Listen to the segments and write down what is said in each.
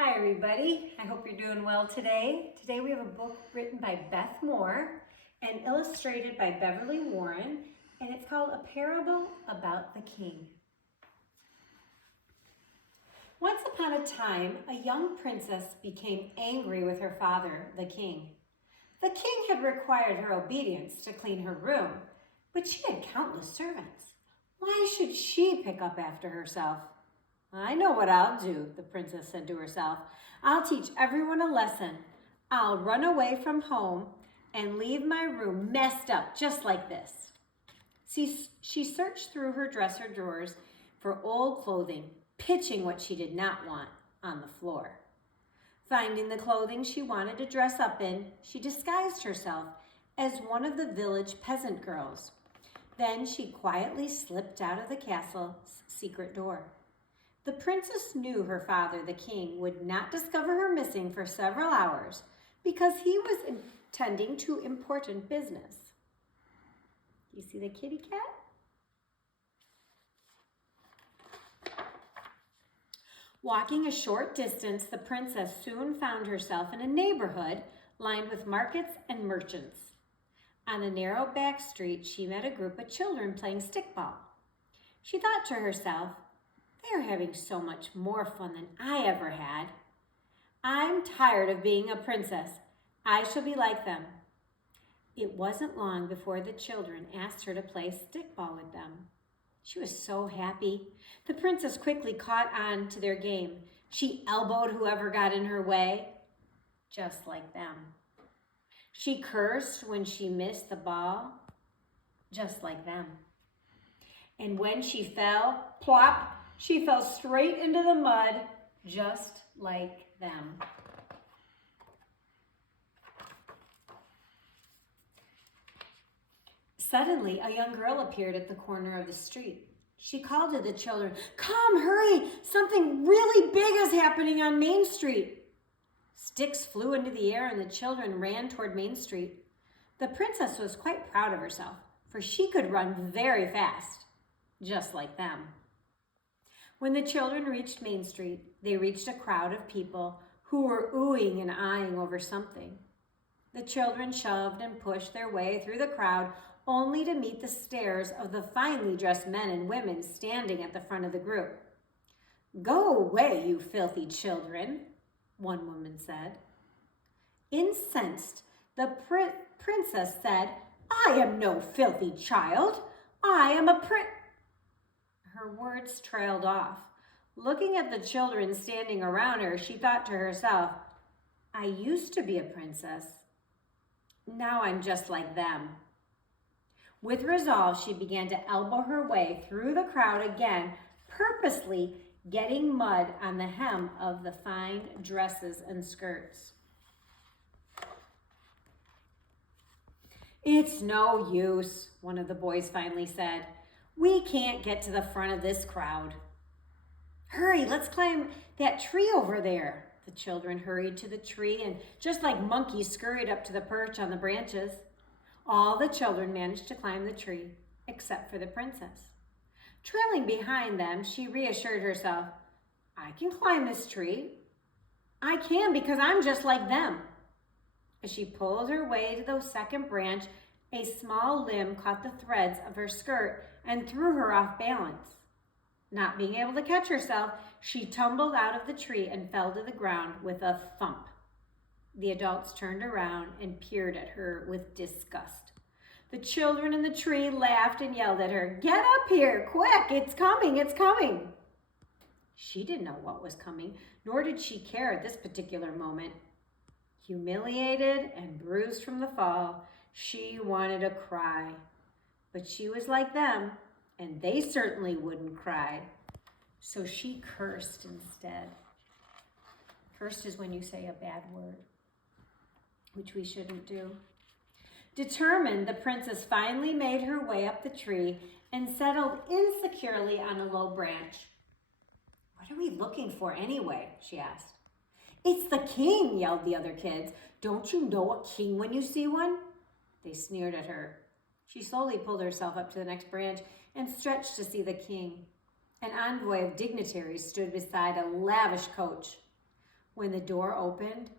Hi everybody, I hope you're doing well today. Today we have a book written by Beth Moore and illustrated by Beverly Warren, and it's called A Parable About the King. Once upon a time, a young princess became angry with her father, the king. The king had required her obedience to clean her room, but she had countless servants. Why should she pick up after herself? I know what I'll do, the princess said to herself. I'll teach everyone a lesson. I'll run away from home and leave my room messed up just like this. She searched through her dresser drawers for old clothing, pitching what she did not want on the floor. Finding the clothing she wanted to dress up in, she disguised herself as one of the village peasant girls. Then she quietly slipped out of the castle's secret door. The princess knew her father, the king, would not discover her missing for several hours because he was attending to important business. You see the kitty cat? Walking a short distance, the princess soon found herself in a neighborhood lined with markets and merchants. On a narrow back street, she met a group of children playing stickball. She thought to herself, "They're having so much more fun than I ever had. I'm tired of being a princess. I shall be like them." It wasn't long before the children asked her to play stickball with them. She was so happy. The princess quickly caught on to their game. She elbowed whoever got in her way, just like them. She cursed when she missed the ball, just like them. And when she fell, plop, she fell straight into the mud, just like them. Suddenly, a young girl appeared at the corner of the street. She called to the children, "Come, hurry! Something really big is happening on Main Street." Sticks flew into the air and the children ran toward Main Street. The princess was quite proud of herself, for she could run very fast, just like them. When the children reached Main Street, they reached a crowd of people who were oohing and eyeing over something. The children shoved and pushed their way through the crowd, only to meet the stares of the finely dressed men and women standing at the front of the group. "Go away, you filthy children," one woman said. Incensed, the princess said, "I am no filthy child. I am a Her words trailed off. Looking at the children standing around her, she thought to herself, "I used to be a princess. Now I'm just like them." With resolve, she began to elbow her way through the crowd again, purposely getting mud on the hem of the fine dresses and skirts. "It's no use," one of the boys finally said. "We can't get to the front of this crowd." "Hurry, let's climb that tree over there." The children hurried to the tree and just like monkeys scurried up to the perch on the branches. All the children managed to climb the tree, except for the princess. Trailing behind them, she reassured herself, "I can climb this tree. I can because I'm just like them." As she pulled her way to the second branch, a small limb caught the threads of her skirt and threw her off balance. Not being able to catch herself, she tumbled out of the tree and fell to the ground with a thump. The adults turned around and peered at her with disgust. The children in the tree laughed and yelled at her, "Get up here, quick, it's coming, it's coming." She didn't know what was coming, nor did she care at this particular moment. Humiliated and bruised from the fall, she wanted to cry. But she was like them, and they certainly wouldn't cry. So she cursed instead. Cursed is when you say a bad word, which we shouldn't do. Determined, the princess finally made her way up the tree and settled insecurely on a low branch. "What are we looking for anyway?" she asked. "It's the king," yelled the other kids. "Don't you know a king when you see one?" They sneered at her. She slowly pulled herself up to the next branch and stretched to see the king. An envoy of dignitaries stood beside a lavish coach. When the door opened,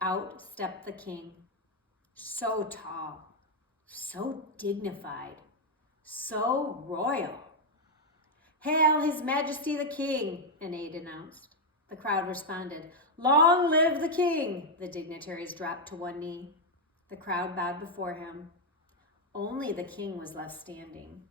out stepped the king. So tall, so dignified, so royal. "Hail His Majesty the King," an aide announced. The crowd responded. "Long live the king!" The dignitaries dropped to one knee. The crowd bowed before him. Only the king was left standing.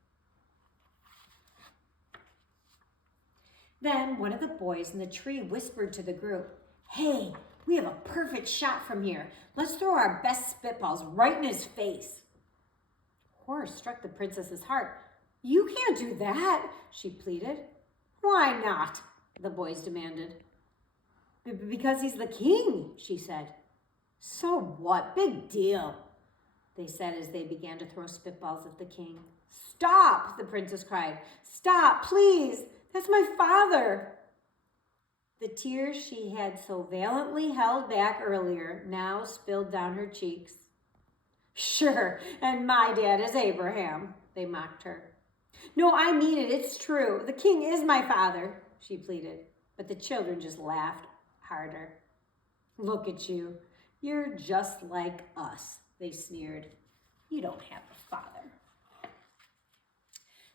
Then one of the boys in the tree whispered to the group, "Hey, we have a perfect shot from here. Let's throw our best spitballs right in his face." Horror struck the princess's heart. "You can't do that," she pleaded. "Why not?" the boys demanded. "Because he's the king," she said. "So what? Big deal," they said as they began to throw spitballs at the king. "Stop!" the princess cried. "Stop, please! That's my father!" The tears she had so valiantly held back earlier now spilled down her cheeks. "Sure, and my dad is Abraham," they mocked her. "No, I mean it. It's true. The king is my father," she pleaded. But the children just laughed harder. "Look at you. You're just like us," they sneered. "You don't have a father."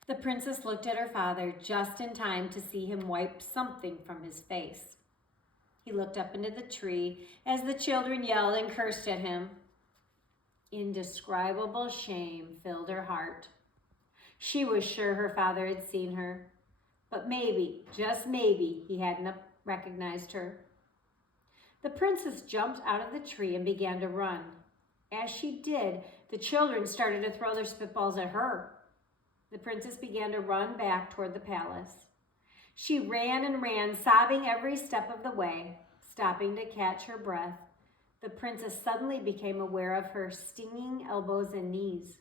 The princess looked at her father just in time to see him wipe something from his face. He looked up into the tree as the children yelled and cursed at him. Indescribable shame filled her heart. She was sure her father had seen her, but maybe, just maybe, he hadn't recognized her. The princess jumped out of the tree and began to run. As she did, the children started to throw their spitballs at her. The princess began to run back toward the palace. She ran and ran, sobbing every step of the way, stopping to catch her breath. The princess suddenly became aware of her stinging elbows and knees.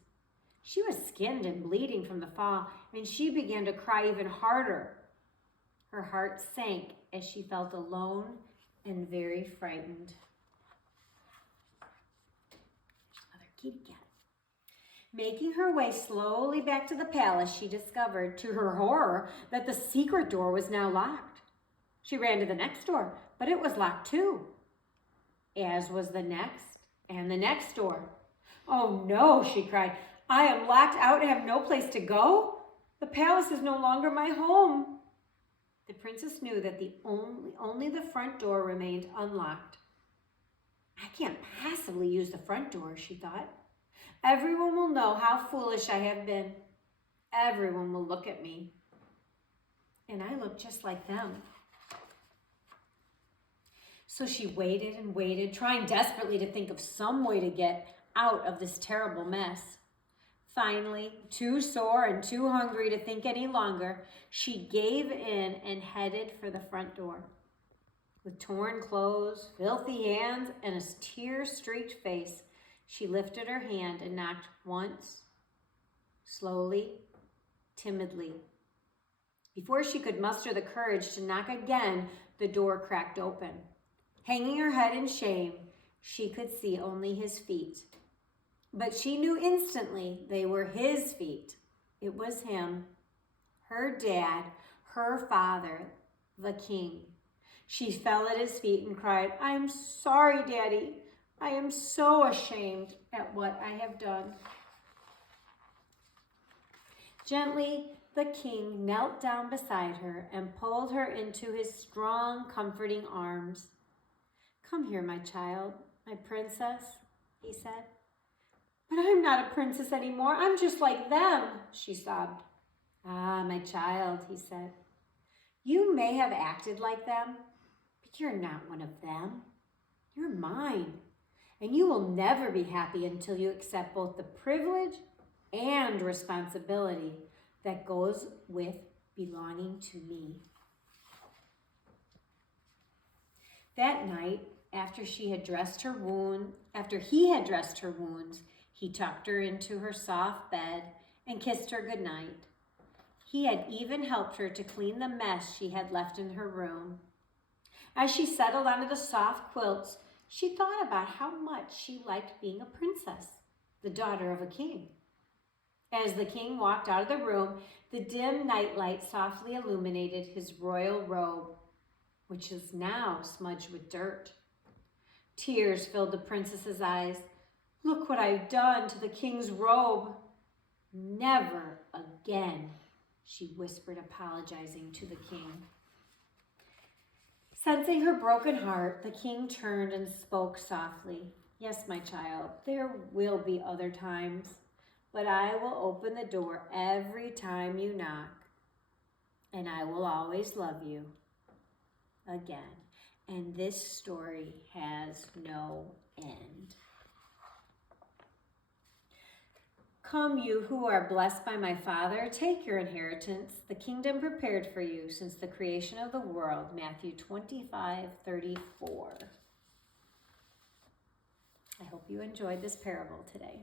She was skinned and bleeding from the fall, and she began to cry even harder. Her heart sank as she felt alone and very frightened. There's Mother Kate again. Making her way slowly back to the palace, she discovered, to her horror, that the secret door was now locked. She ran to the next door, but it was locked too, as was the next and the next door. "Oh no," she cried. "I am locked out and have no place to go. The palace is no longer my home." The princess knew that only the front door remained unlocked. "I can't possibly use the front door," she thought. "Everyone will know how foolish I have been. Everyone will look at me. And I look just like them." So she waited and waited, trying desperately to think of some way to get out of this terrible mess. Finally, too sore and too hungry to think any longer, she gave in and headed for the front door. With torn clothes, filthy hands, and a tear-streaked face, she lifted her hand and knocked once, slowly, timidly. Before she could muster the courage to knock again, the door cracked open. Hanging her head in shame, she could see only his feet. But she knew instantly they were his feet. It was him, her dad, her father, the king. She fell at his feet and cried, "I'm sorry, Daddy. I am so ashamed at what I have done." Gently, the king knelt down beside her and pulled her into his strong, comforting arms. "Come here, my child, my princess," he said. "But I'm not a princess anymore. I'm just like them," she sobbed. "Ah, my child," he said, "you may have acted like them, but you're not one of them. You're mine, and you will never be happy until you accept both the privilege and responsibility that goes with belonging to me." That night, after he had dressed her wounds, he tucked her into her soft bed and kissed her goodnight. He had even helped her to clean the mess she had left in her room. As she settled onto the soft quilts, she thought about how much she liked being a princess, the daughter of a king. As the king walked out of the room, the dim nightlight softly illuminated his royal robe. which is now smudged with dirt. Tears filled the princess's eyes. Look what I've done to the king's robe. Never again, she whispered, apologizing to the king. Sensing her broken heart, the king turned and spoke softly. Yes, my child, there will be other times, but I will open the door every time you knock, and I will always love you again. And this story has no end. Come, you who are blessed by my Father, take your inheritance, the kingdom prepared for you since the creation of the world. Matthew 25:34. I hope you enjoyed this parable today.